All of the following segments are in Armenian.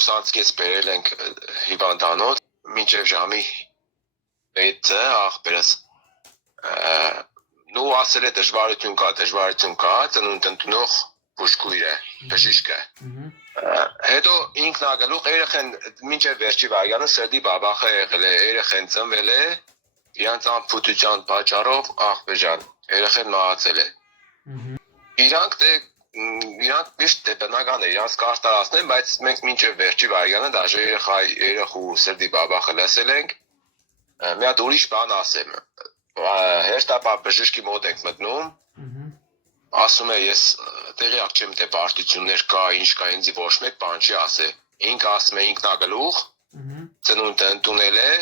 ուսանցքից բերել ենք հիվանդանոց, մինչև ժամի 6-ը աղբերս նու ասել է դժվարություն կա, ծնունդ ընդունող բուժքույր է, բժիշկ է։ Հետո ինքն ագլուխ երեխեն մինչև վերջի վայրանը սրտի բաբախ է եղել է, երեխեն ծնվել է, իրանց անփութության պատճառով աղբեջան, երեխեն մահացել է։ Իրանք միշտ բնական է, իրանց կարտարացնեն, բայց մենք մինչև վերջի վայրանը դաժե երեխու սրտի բաբախը լսել ենք, մի հատ ուրիշ բան ասեմ, հերթապահ բժշկի մոտ ենք մտնում, ասում է ես տեղյակ չեմ թե պարտություններ կա, ինչ կա, ինձ ոչ մեկ բան չի ասել, ինքը ասում է ինքնագլուխ, ծնունդը ընդունել է,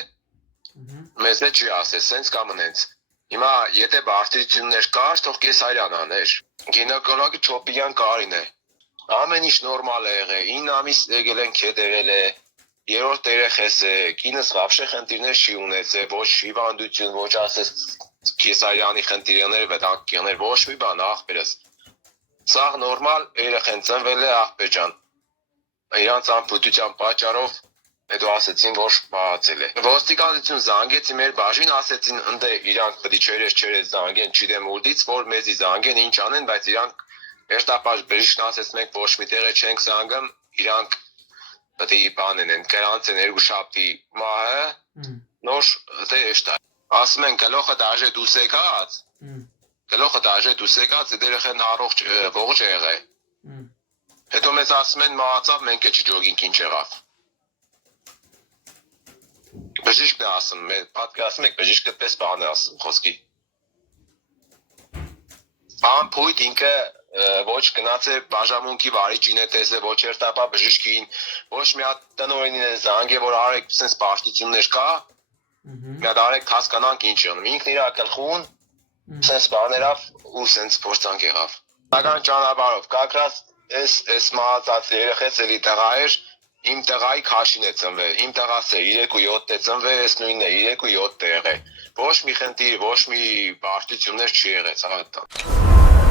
մեզ է չի ասել, սենց կամ ընենց, հիմա եթե պարտություններ կար, թող կեսարյան աներ, գինեկոլոգը Չոպիյան Կարին է, ամեն ինչ նորմալ է եղել, 9 ամիս եկել ենք հետ եղել է, երրորդ երեխես է, կինս վաբշե խնդիրներ չի ունեցել, ոչ հիվանդություն, ոչ ասես կեսարյանի խնդիրներ, վտանգներ, ոչ մի բան աղբերս, սաղ նորմալ երեխեն ծնվել է աղբեջան, իրանց անփութության պատճառով հետո ասեցին, որ մահացել է։ Ոստիկանություն զանգեցի մեր բաժին, ասեցին ընդ իրանք պետք չէ զանգեն, չգիտեմ ուդից, որ մեզի զանգեն, ինչ անեն, բայց իրանք հերթապահ բժիշկն ասեց մենք ոչ մի տեղ չենք զանգում, իրանք պետք է բանեն են, կրանց են երկու շաբթի մահը, նոր դե էշտա։ Ասում են գլոխը դաժե դուս եկած, երեխեն առողջ ողջ է եղել։ Հետո մեզ ասում են մահացավ, մենք է չջոգինք ինչ եղավ։ Բժիշկն է ասում, պատկերացնում եք բժիշկը պես բան է ասում խոսքի։ Անփույթ ինքը ոչ գնաց է բաժամունքի վարիչին է տեսել, ոչ հերթապահ բժշկին, ոչ մի հատ տնօրենին է զանգել, որ արեք սենց պարտություններ կա, մի հատ արեք հասկանանք ինչ անում, ինքն իր գլխուն սենց բաներով ու սենց փորձանք եղավ։ Բնական ճանապարհով, կակրած այս մահացած երեխես էլի տղա էր, իմ տղայի քաշին է ծնվել, իմ տղաս է 3-7 է ծնվել, այս նույնն է 3-7 է եղել, ոչ մի խնդիր, ոչ մի պարտություններ չի եղել ցավատան։